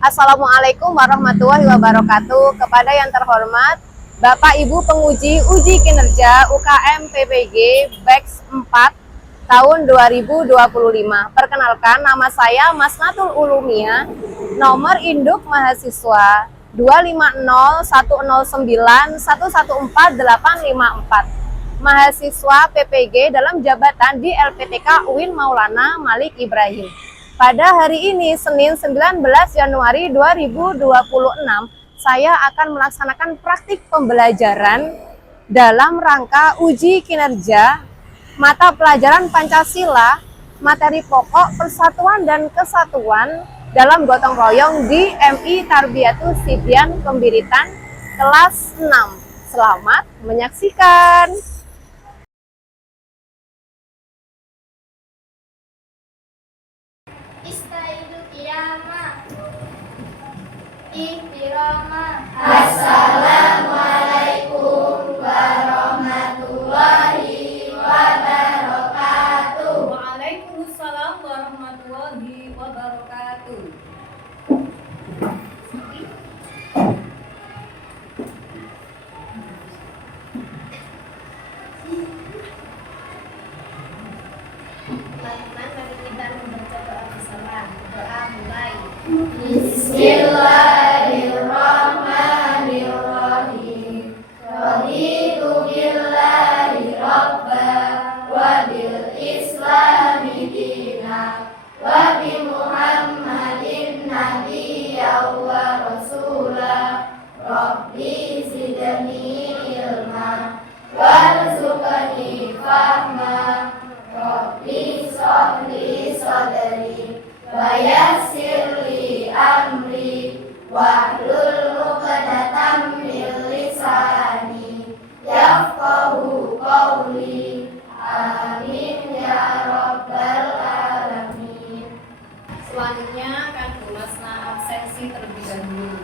Assalamualaikum warahmatullahi wabarakatuh. Kepada yang terhormat Bapak Ibu penguji uji kinerja UKM PPG Batch 4 tahun 2025. Perkenalkan, nama saya Masnatul Ulumia, nomor induk mahasiswa 25010911484, mahasiswa PPG dalam jabatan di LPTK UIN Maulana Malik Ibrahim. Pada hari ini, Senin 19 Januari 2026, saya akan melaksanakan praktik pembelajaran dalam rangka uji kinerja mata pelajaran Pancasila, materi pokok Persatuan dan Kesatuan dalam gotong royong di MI Tarbiyatus Sibyan Pembiritan kelas 6. Selamat menyaksikan. Istaidul qiyamah ihtirama. Assalamualaikum warahmatullahi wabarakatuh. Waalaikumsalam warahmatullahi wabarakatuh. Teman-teman, mari kita membaca doa bersama. Doa mulai. Bismillahirrahmanirrahim. Raditu billahi rabba wa bil islami dina wa bi Muhammadin nabiyya wa rasula. Rabbi zidni ilma warzuqni fahma. Rabbi sholli sadri wa yassirli amri wahlul 'uqdatam min lisani yafqahu qawli. Amin ya rabbal alamin. Selanjutnya akan Bumasna absensi terlebih dahulu.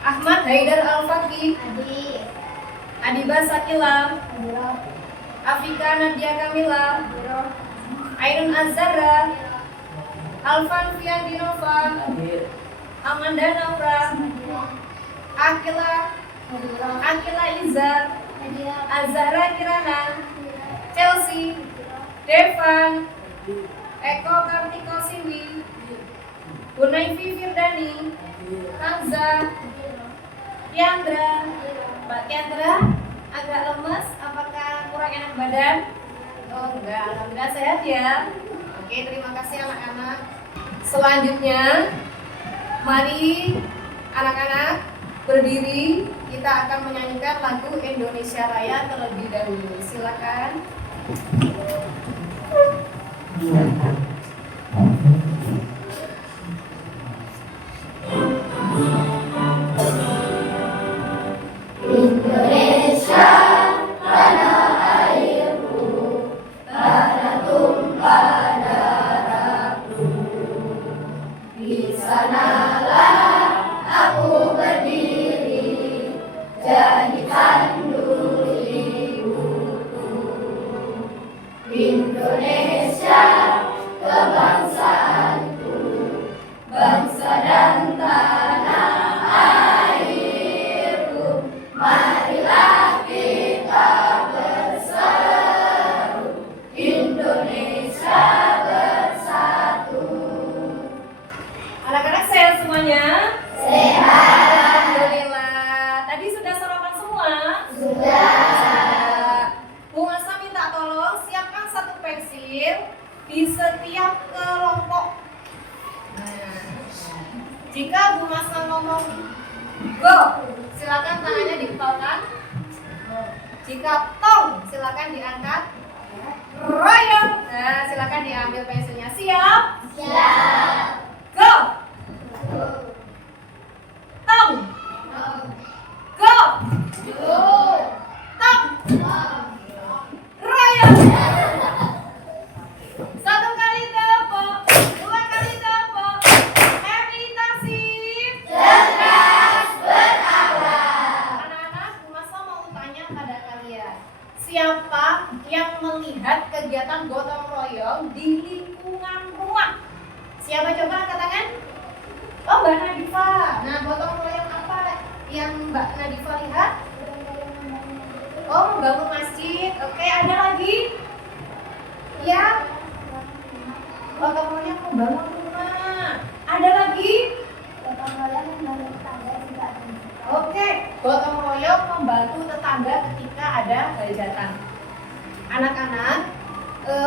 Ahmad Haidar Al-Fakih, Adi, Adiba Sakila, Biro, Afika Nadia Kamila, Biro, Ainun Azhara, Alvan Fiandinova, Amanda Naura, Akila Iza, Azhara Kirana, Chelsea, Devan, Eko Kartiko Siwi, Bunaifi Firdani, Hamza, Tiandra. Mbak Tiandra agak lemes, apakah kurang enak badan? Oh enggak, alhamdulillah sehat ya. Oke, terima kasih anak-anak. Selanjutnya, mari anak-anak berdiri. Kita akan menyanyikan lagu Indonesia Raya terlebih dahulu. Silakan. Indonesia tanah airku, tanah tumpah darahku. Di sanalah aku berdiri, jadi tandu ibuku. Indonesia kebangsaanku, bangsa dan tanah airku. Marilah kita berseru, Indonesia bersatu. Anak-anak sehat semuanya? Sehat. Alhamdulillah. Tadi sudah sarapan semua? Sudah. Bu Masa minta tolong siapkan satu pensil di setiap kelompok. Nah, jika Bu Masa ngomong go, silakan tangannya dikepalkan. Jika tong, silakan diangkat. Royong. Nah, silakan diambil pensilnya. Siap? Siap. Go. Tong. Go. Tong. Royong. Satu kali tepuk, dua kali tepuk. Happy Tasib. Cerdas berakhlak. Anak-anak, Bu Masa mau tanya pada kalian, siapa yang melihat kegiatan gotong royong di lingkungan rumah? Siapa coba angkat tangan? Oh, Mbak Nadifa. Nah, gotong royong apa yang Mbak Nadifa lihat? Oh, membangun masjid. Oke, ada lagi? Ya. Gotong royong membangun rumah. Ada lagi? Gotong royong membangun tetangga jika ada. Oke, gotong royong membantu tetangga ketika ada hajatan. Anak-anak,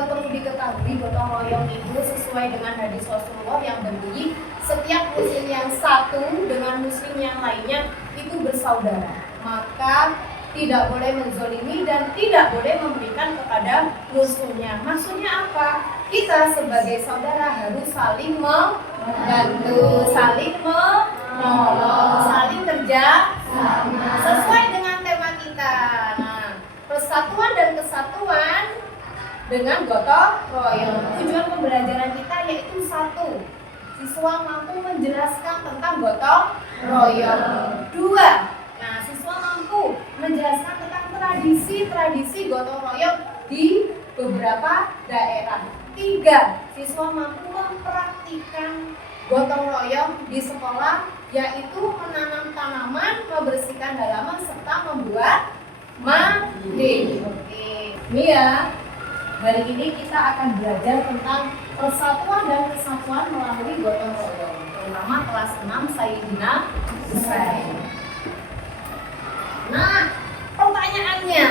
perlu diketahui gotong royong itu sesuai dengan hadis Rasulullah yang berbunyi setiap muslim yang satu dengan muslim yang lainnya itu bersaudara. Maka tidak boleh menzolimi dan tidak boleh memberikan kepada musuhnya. Maksudnya apa? Kita sebagai saudara harus saling membantu, saling menolong, saling kerja sesuai dengan tema kita. Nah, persatuan dan kesatuan dengan gotong royong. Tujuan pembelajaran kita yaitu satu, siswa mampu menjelaskan tentang gotong royong. Dua, nah siswa mampu menjelaskan tentang tradisi gotong royong di beberapa daerah. Tiga, siswa mampu mempraktikkan gotong royong di sekolah, yaitu menanam tanaman, membersihkan halaman, serta membuat mandi. Oke, ini ya. Hari ini kita akan belajar tentang persatuan dan kesatuan melalui gotong royong, terutama kelas 6 Sayyidina Husain. Nah, pertanyaannya,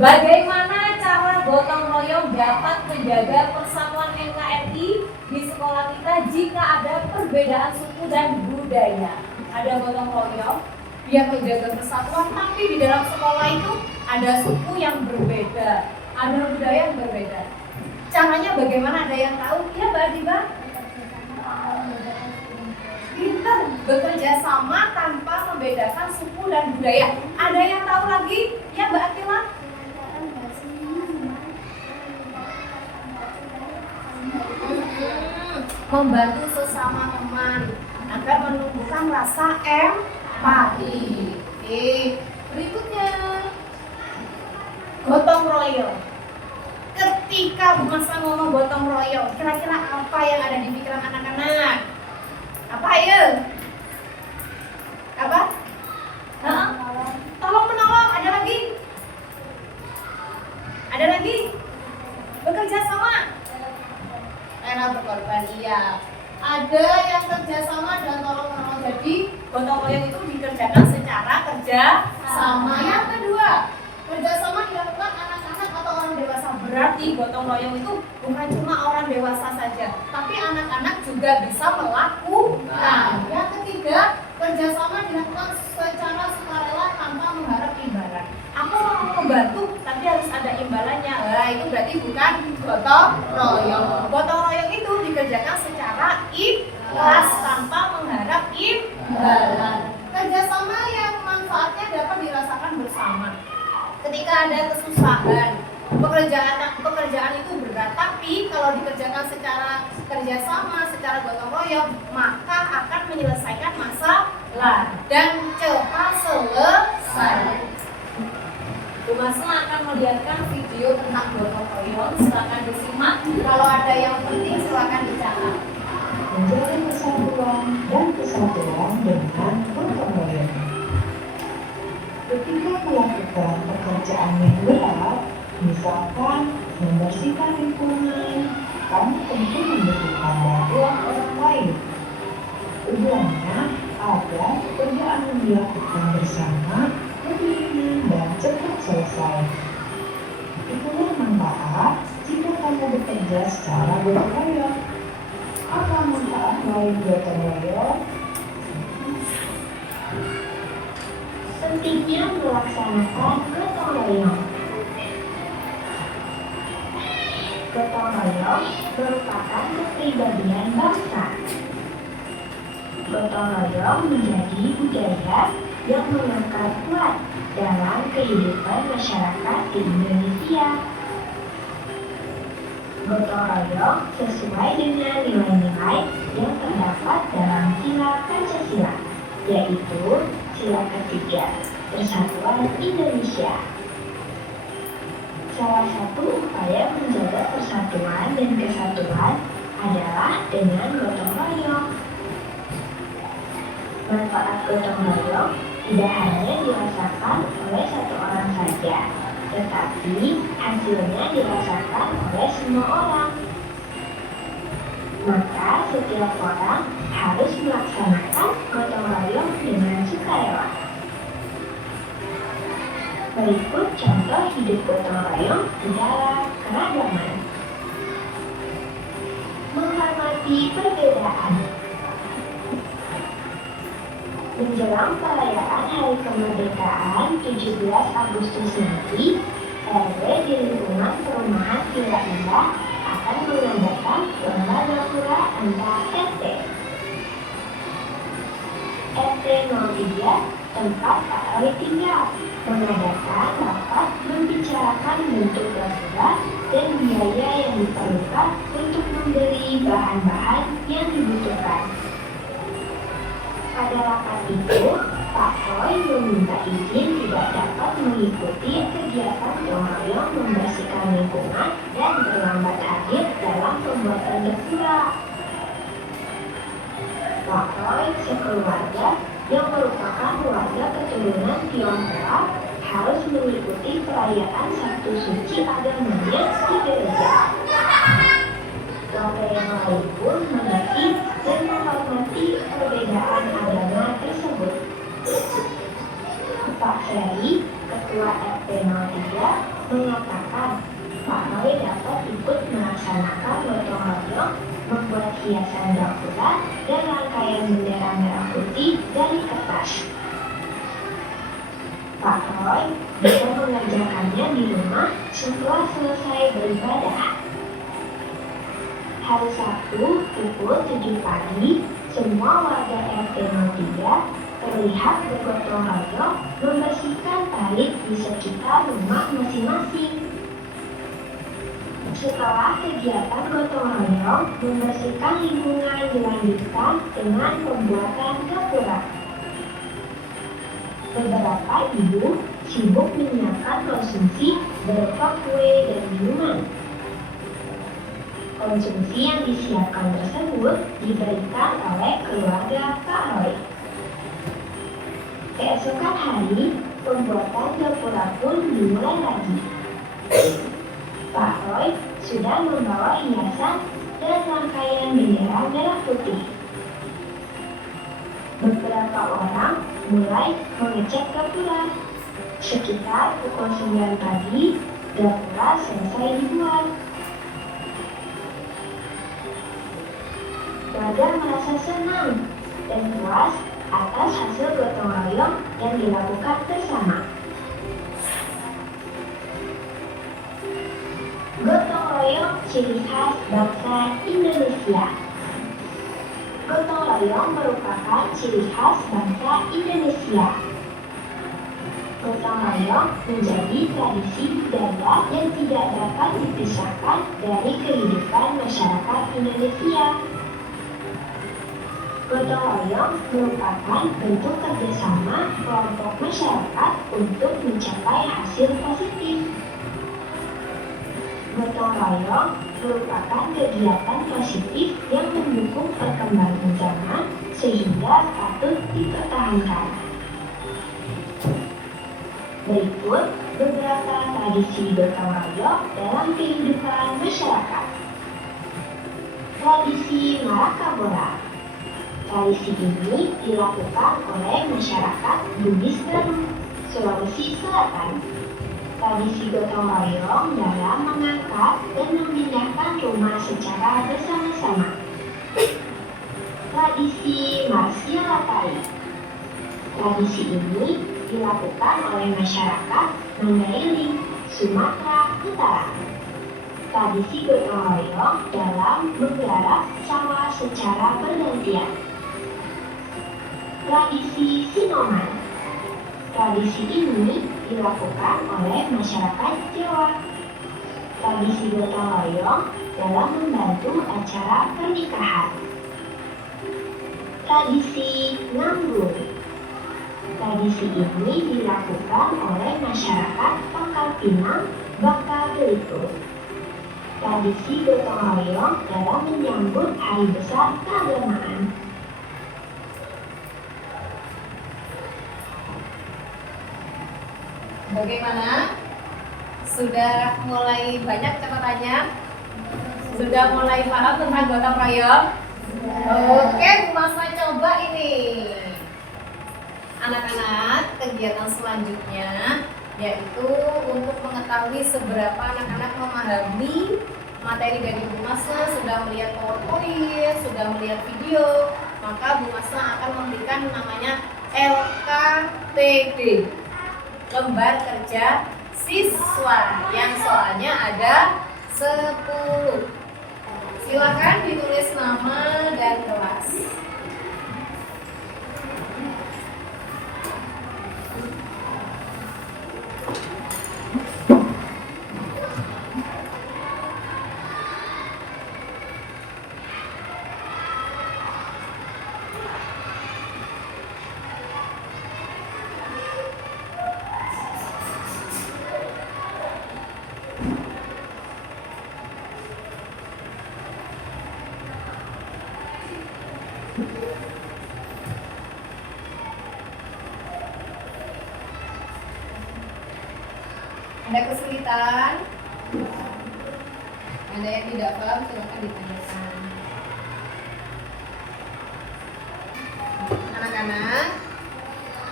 bagaimana cara gotong royong dapat menjaga persatuan NKRI di sekolah kita jika ada perbedaan suku dan budaya? Ada gotong royong biar menjaga persatuan, tapi di dalam sekolah itu ada suku yang berbeda, ada budaya yang berbeda. Caranya bagaimana? Ada yang tahu? Ya, Mbak Adiba? Pintar, bekerja sama tanpa membedakan suku dan budaya. Ada yang tahu lagi? Ya, Mbak Akila? Membantu sesama teman agar menumbuhkan rasa empati. Oke, berikutnya gotong royong. Ketika Bu Masa ngomong gotong royong, kira-kira apa yang ada di pikiran anak-anak? Apa ya? Apa? Tolong menolong. Ada lagi? Ada lagi? Bekerja sama. Rela berkorban, iya. Ada yang kerjasama dan tolong menolong. Jadi gotong royong itu dikerjakan secara kerja sama. Yang kedua, kerjasama dilakukan anak-anak atau orang dewasa. Berarti gotong royong itu bukan cuma orang dewasa saja, tapi anak-anak juga bisa melakukan. Yang ketiga, kerjasama dilakukan secara sukarela tanpa mengharap imbalan. Aku mau membantu, tapi harus ada imbalannya. Nah, itu berarti bukan gotong royong. Gotong royong itu dikerjakan secara ikhlas tanpa mengharap imbalan. Kerjasama yang manfaatnya dapat dirasakan bersama. Ketika ada kesusahan, pekerjaan itu berat, tapi kalau dikerjakan secara kerjasama, secara gotong royong, maka akan menyelesaikan masalah dan cepat selesai. Bu Masna akan melihatkan video tentang gotong royong, silakan disimak. Kalau ada yang penting silakan dicatat. Menjaga persatuan dan kesatuan dengan gotong royong. Ketika melakukan pekerjaan yang berat, misalkan membersihkan lingkungan, kamu tentu membutuhkan bantuan orang lain. Tujuannya agar pekerjaan yang dilakukan bersama lebih ringan dan cepat selesai. Itulah manfaat jika kamu bekerja secara gotong royong. Apa manfaat lain gotong royong? Pentingnya melaksanakan gotong royong. Gotong royong merupakan kepribadian bangsa. Gotong royong menjadi budaya yang melekat kuat dalam kehidupan masyarakat di Indonesia. Gotong royong sesuai dengan nilai-nilai yang terdapat dalam sila Pancasila, yaitu sila ketiga, Persatuan Indonesia. Salah satu upaya menjaga persatuan dan kesatuan adalah adalah dengan gotong royong. Manfaat gotong royong tidak hanya dirasakan oleh satu orang saja, tetapi hasilnya dirasakan oleh semua orang. Maka setiap orang harus melaksanakan gotong royong dengan sukarela. Berikut contoh hidup gotong royong di dalam keragaman. Menghormati perbedaan. Menjelang perayaan Hari Kemerdekaan 17 Agustus nanti, RW di lingkungan perumahan Villa Indah akan mengadakan lomba gapura antar RT. RT 03 tempat Pak Roy tinggal mengadakan rapat membicarakan bentuk gapura dan biaya yang diperlukan untuk membeli bahan-bahan yang dibutuhkan. Pada rapat itu, Pak Roy meminta izin tidak dapat mengikuti kegiatan gotong royong membersihkan lingkungan dan berlambat hadir dalam pembuatan gapura. Pak Roy sekeluarga yang merupakan warga keturunan Tionghoa harus mengikuti perayaan Sabtu Suci agamanya di gereja. Warga yang lain pun mengerti dan menghormati perbedaan agama tersebut. Pak Ferry, Ketua RT 03, mengatakan Pak Roy dapat ikut melaksanakan gotong royong, membuat hiasan gapura dan rangkaian bendera merah putih dari kertas. Pak Roy bisa mengerjakannya di rumah setelah selesai beribadah. Hari Sabtu pukul 7 pagi, semua warga RT 03 terlihat bergotong royong membersihkan parit di sekitar rumah masing-masing. Setelah kegiatan gotong royong, membersihkan lingkungan dilanjutkan dengan pembuatan gapura. Beberapa ibu sibuk menyiapkan konsumsi berupa kue dan minuman. Konsumsi yang disiapkan tersebut diberikan oleh keluarga Pak Roy. Keesokan hari, pembuatan gapura pun dimulai lagi. Pak Roy sudah membawa hiasan dan rangkaian bendera merah putih. Beberapa orang mulai mengecat gapura. Sekitar pukul 9 pagi, gapura selesai dibuat. Warga merasa senang dan puas atas hasil gotong royong yang dilakukan bersama. Gotong royong ciri khas bangsa Indonesia. Gotong royong merupakan ciri khas bangsa Indonesia. Gotong royong menjadi tradisi budaya yang tidak dapat dipisahkan dari kehidupan masyarakat Indonesia. Gotong royong merupakan bentuk kerjasama kelompok masyarakat untuk mencapai hasil positif. Gotong royong merupakan kegiatan positif yang mendukung perkembangan zaman sehingga patut dipertahankan. Berikut beberapa tradisi gotong royong dalam kehidupan masyarakat. Tradisi Marakabora. Tradisi ini dilakukan oleh masyarakat Bugis Galuh, Sulawesi Selatan. Tradisi gotong royong dalam mengangkat dan memindahkan rumah secara bersama-sama. Tradisi Marsialatai. Tradisi ini dilakukan oleh masyarakat Mandailing, Sumatera Utara. Tradisi gotong royong dalam menggarap sawah secara bergantian. Tradisi Sinoman. Tradisi ini dilakukan oleh masyarakat Jawa. Tradisi gotong royong dalam membantu acara pernikahan. Tradisi Ngambung. Tradisi ini dilakukan oleh masyarakat Pangkal Pinang, Bangka Belitung. tradisi gotong royong dalam menyambut hari besar keagamaan. Bagaimana? Sudah mulai banyak catatannya? Sudah mulai paham tentang gotong royong? Oke, Bu Masna coba ini. Anak-anak, kegiatan selanjutnya yaitu untuk mengetahui seberapa anak-anak memahami materi dari Bu Masna, sudah melihat PowerPoint, sudah melihat video, maka Bu Masna akan memberikan namanya LKTD, lembar kerja siswa, yang soalnya ada 10. Silakan ditulis nama dan kelas. Ada kesulitan? Ada yang tidak paham? Silakan ditanyakan. Anak-anak,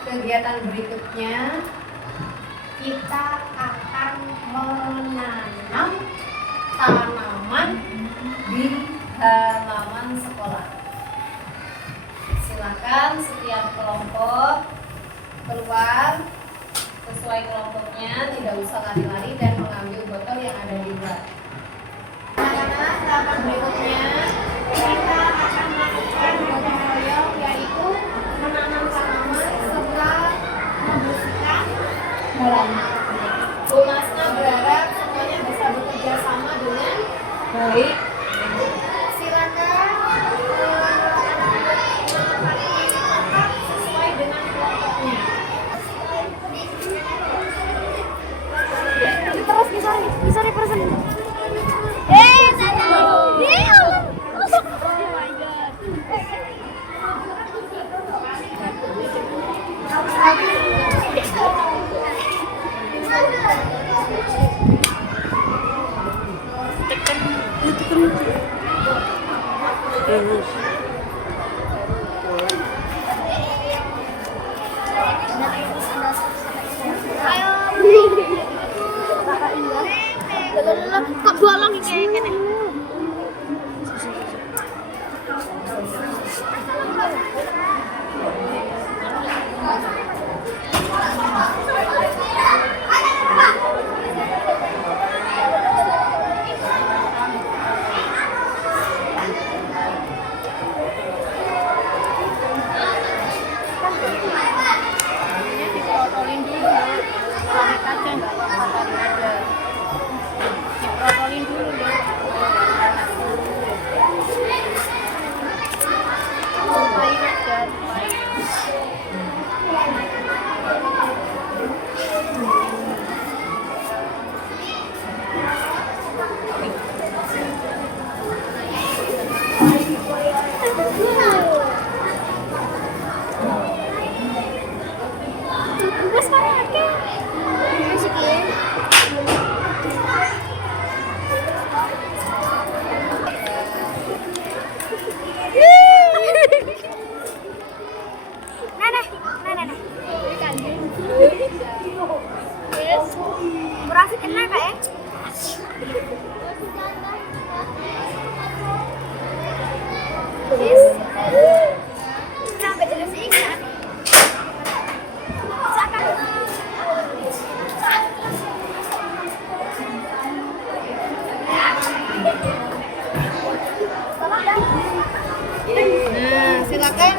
kegiatan berikutnya kita akan menanam tanaman di halaman sekolah. Silakan setiap kelompok keluar sesuai kelompoknya, tidak usah lari-lari dan mengambil botol yang ada di luar. Anak-anak, tahapan berikutnya kita akan melakukan gotong royong, yaitu menanam tanaman setelah membersihkan halaman. Bu Masna berharap semuanya bisa bekerja sama dengan baik. Silakan anak-anak sesuai dengan kelompoknya. Terus bisa represent. Kok bolong ini kene? Diprotolin dulu, tarik aja nggak apa-apa, tarik aja. Diprotolin dulu ya. Lupain aja, lupain. Bus pakai. Masukin. Nah. Berasa kena kak ya? Sampai jadi siksa. Nah, silakan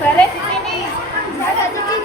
balik di sini. Ada cuci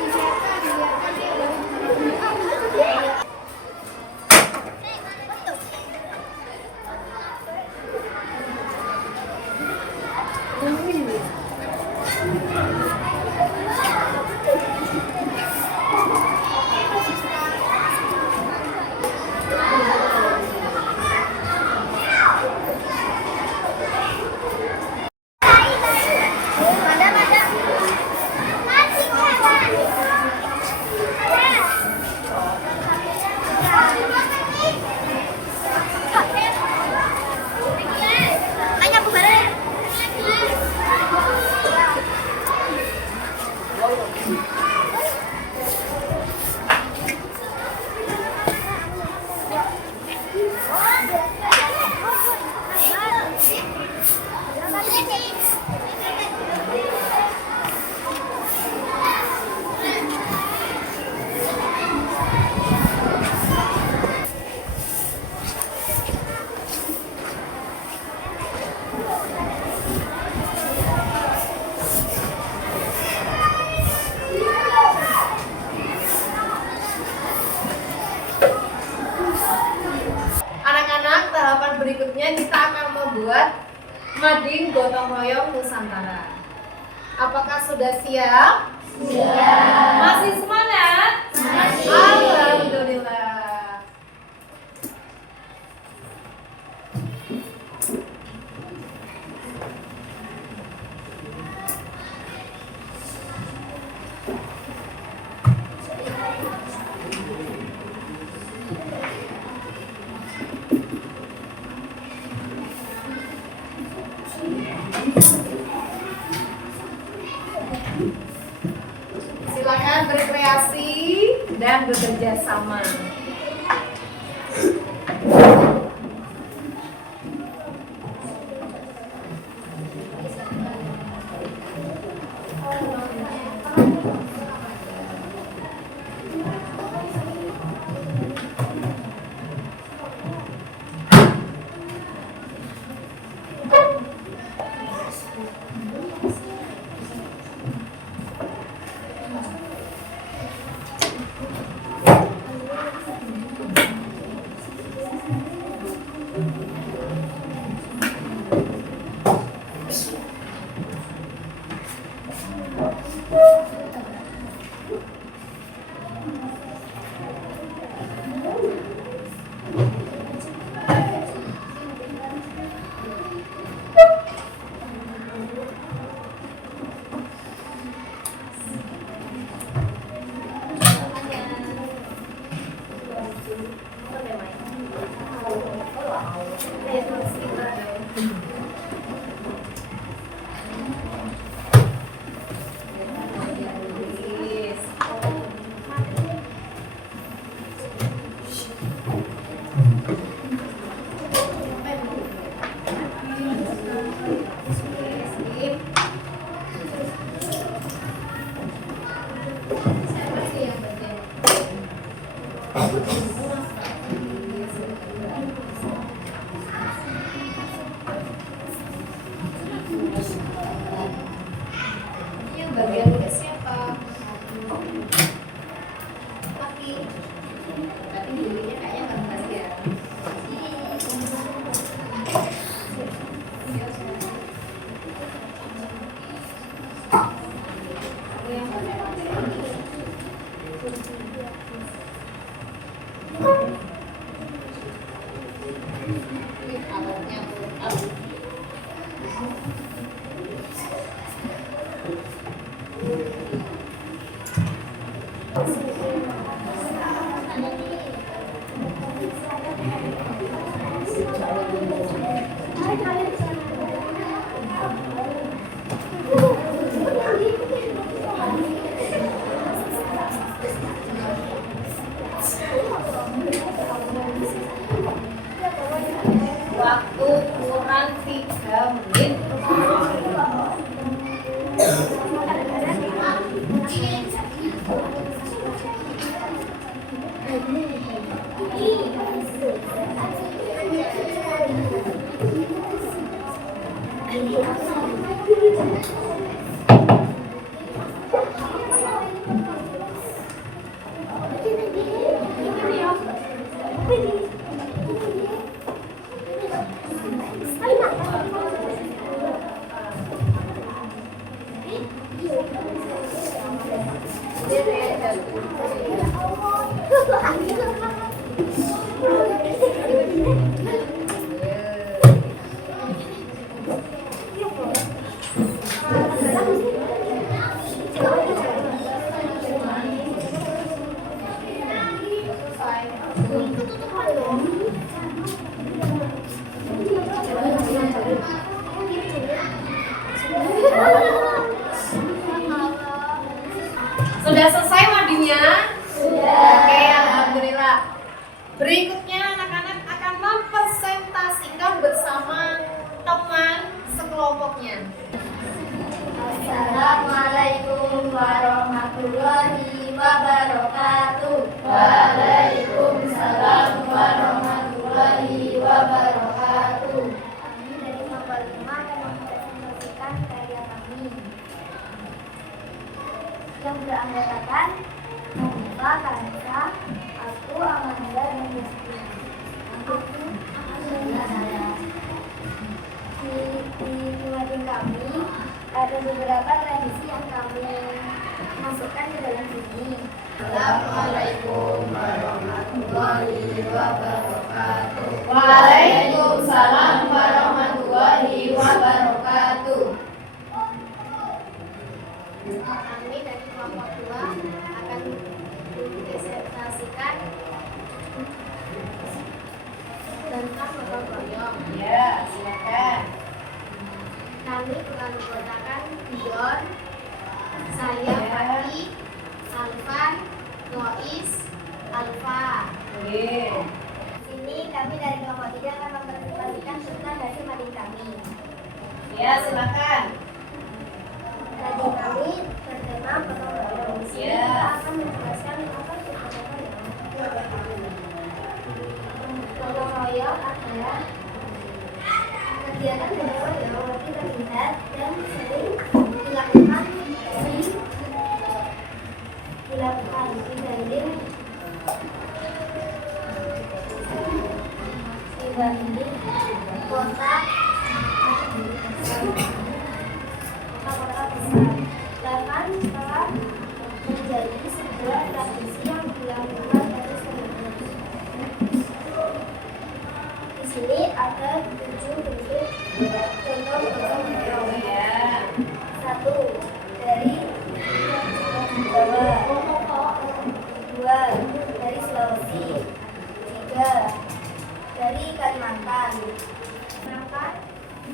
selanjutnya kita akan membuat mading gotong royong Nusantara. Apakah sudah siap? Siap. Masih semangat? Masih. Alhamdulillah. Silakan berkreasi dan bekerja sama. Bagian tugas siapa? Tapi dulunya kayaknya nggak pasti ya. Waktu kurang 3 menit. Sudah selesai madingnya? Sudah. Oke, alhamdulillah. Berikutnya anak-anak akan mempresentasikan bersama teman sekelompoknya. Assalamualaikum warahmatullahi wabarakatuh. Waalaikumsalam warahmatullahi wabarakatuh. Kami dari kelompok 5 akan mempresentasikan karya kami yang beranggotakan Hanifah, Kanisa, aku, Amanda, dan Justin. Aku, Amanda. Ada beberapa tradisi yang kami masukkan ke dalam sini. Assalamualaikum warahmatullahi wabarakatuh. Waalaikumsalam warahmatullahi wabarakatuh. Kami dari kelompok 2 akan mempresentasikan tentang gotong royong. Ya, silakan. Kami akan menggunakan Dion, saya Pati, Alvan, Lois, Alfa. Oke. Sini kami dari kelompok 3 akan mempresentasikan tentang hasil mading kami. Ya, silakan. Mading kami bertema gotong royong. Di sini Ya. kita akan menjelaskan apa itu gotong royong. Gotong royong adalah kegiatan gotong royong lebih terlihat dan sering dilakukan dibanding kota besar. Bahkan telah menjadi sebuah tradisi yang dilakukan dari sebelumnya. Di sini ada 7 bentuk contoh gotong royong. Ya. 1. Dari Jawa. 2. Dari Sulawesi. 3. Dari Kalimantan. Kalimantan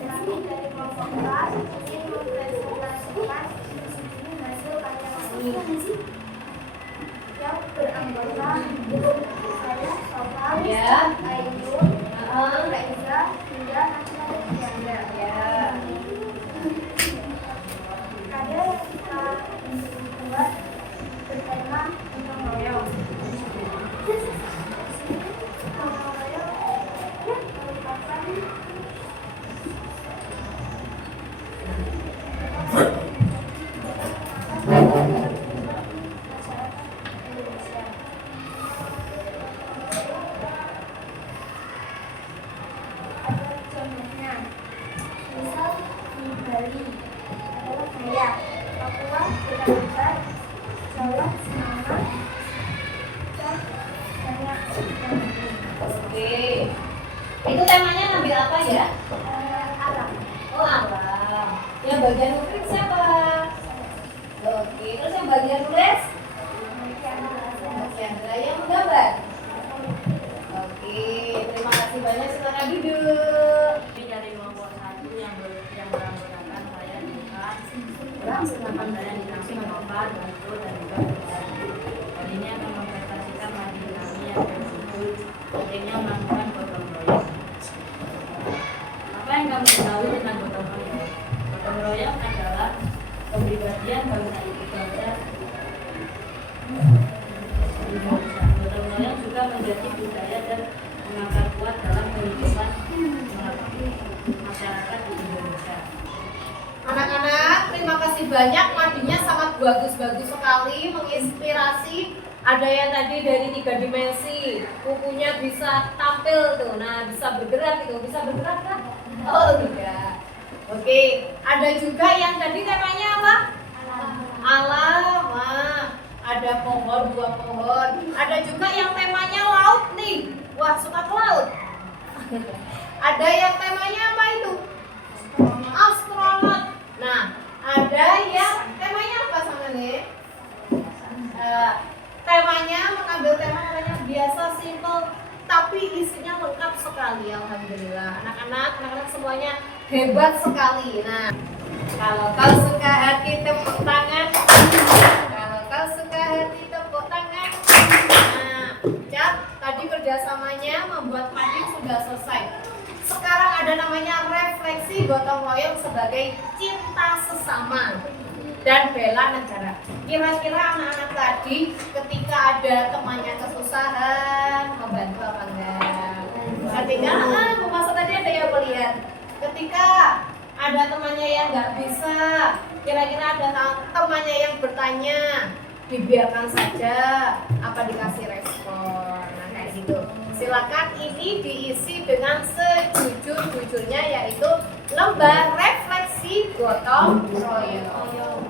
kami dari kelompok 4 ingin mempresentasikan hasil karya kami yang beranggota saya, Sofal, Ya. Ainun, Reza, hingga Nanda. Ya. Karya yang kita buat bertema gotong royong. Gotong royong merupakan masyarakat Indonesia. Ada contohnya, misal di Bali adalah Dayak, Papua Kalimantan, Jawa Sumatera, dan banyak yang lain. Oke. Itu temanya ngambil apa ya? Alam. Oh, alam. Yang bagian nulis siapa? Oke, terus yang bagian nulis? Oke, ada yang menggambar? Oke, terima kasih banyak. Silakan duduk. Ini dari kelompok 1 yang beranggotakan saya Ilham, Silakan. saya Dinasti Nova, Dito, dan juga Budi. Kali ini akan mempresentasikan mading kami yang berjudul pentingnya melakukan gotong royong. Apa yang kami ketahui tentang gotong royong? Gotong royong adalah kepribadian bangsa itu bangsa. Gotong royong juga menjadi budaya dan mengakar kuat dalam kehidupan masyarakat di Indonesia. Anak-anak, terima kasih banyak. Madinya sangat bagus-bagus sekali, menginspirasi. Ada yang tadi dari 3 dimensi, kukunya bisa tampil tuh. Nah, bisa bergerak gitu. Bisa bergerak kan? Oh, tidak. Oke, ada juga yang tadi temanya apa? Alam. Wah, ada pohon, 2 pohon. Ada juga yang temanya laut nih. Wah, suka ke laut. Ada yang temanya apa itu? Astronot. Nah, ada yang temanya apa sama nih? Temanya mengambil tema namanya biasa, simple, tapi isinya lengkap sekali. Alhamdulillah. Anak-anak semuanya hebat sekali. Nah, kalau kau suka hati tepuk tangan. Kalau kau suka hati tepuk tangan. Nah, Cat, tadi kerjasamanya membuat mading sudah selesai. Sekarang ada namanya refleksi gotong royong sebagai cinta sesama dan bela negara. Kira-kira anak-anak tadi ketika ada temannya kesusahan membantu apa enggak? Ketika Bu Masa tadi ada yang melihat ketika ada temannya yang nggak bisa, kira-kira ada temannya yang bertanya, dibiarkan saja apa dikasih respon. Nah, kayak gitu. Silakan ini diisi dengan sejujur-jujurnya, yaitu lembar refleksi gotong royong.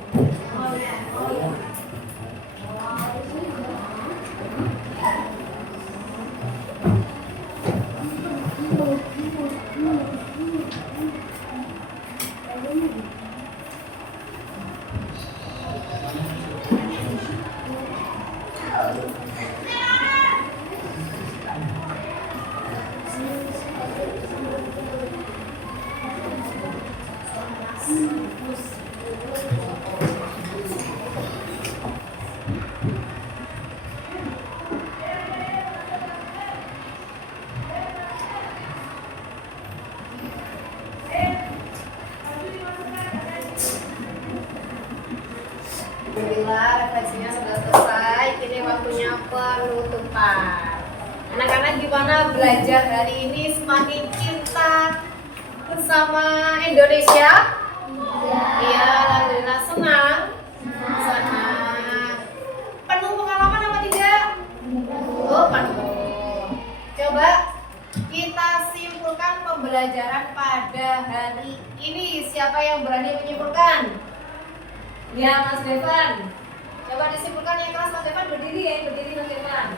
Alhamdulillah, refleksinya sudah selesai. Kini waktunya penutupan. Anak-anak gimana belajar hari ini? Semakin cinta bersama Indonesia? Iya, alhamdulillah. Senang? Senang. Penuh pengalaman apa tidak? Oh, penuh. Coba kita simpulkan pembelajaran pada hari ini. Siapa yang berani menyimpulkan? Ya, Mas Devan. Coba disimpulkan yang kelas, Mas Devan berdiri ya, berdiri Mas Devan.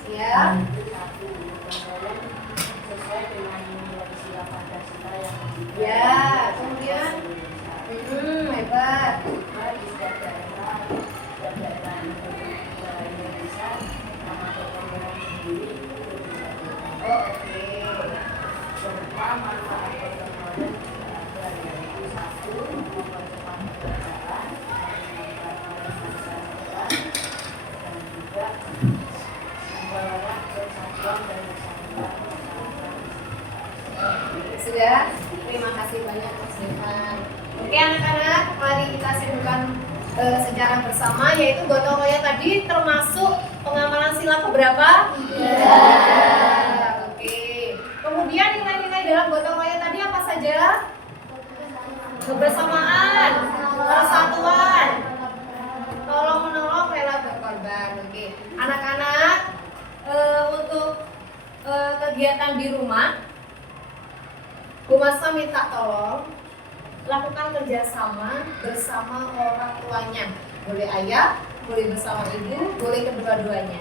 Siap. Sesuai dengan nilai sila Pancasila yang Ya, kemudian hebat. di setiap daerah Indonesia nama gotong royong sendiri itu bisa Oh, oke. berupa manfaat gotong royong juga ada, yaitu satu, mempercepat pembelajaran, meningkatkan masyarakat, dan juga mempererat persatuan dan persatuan masyarakat. Sudah? Terima kasih banyak Mas Devan. Oke anak-anak, mari kita simpulkan sejarah bersama, yaitu gotong royong tadi termasuk pengamalan sila keberapa? 3. Oke. Kemudian nilai-nilai dalam gotong royong tadi apa saja? Kebersamaan, persatuan, tolong menolong, rela berkorban. Oke. Anak-anak, untuk kegiatan di rumah, Bu Masa minta tolong lakukan kerjasama bersama orang tuanya. Boleh ayah, boleh bersama ibu, boleh kedua-duanya.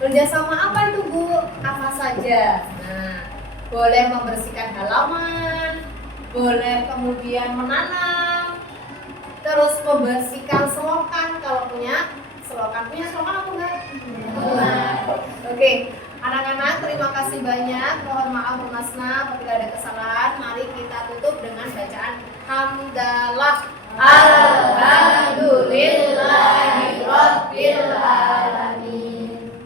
Kerjasama apa itu Bu? Apa saja? Nah, boleh membersihkan halaman, boleh kemudian menanam, terus membersihkan selokan kalau punya selokan. Punya selokan apa enggak? Oke. Anak-anak, terima kasih banyak. Mohon maaf Bu Masna apabila ada kesalahan. Mari kita tutup dengan bacaan hamdalah. Alhamdulillahirabbil alamin.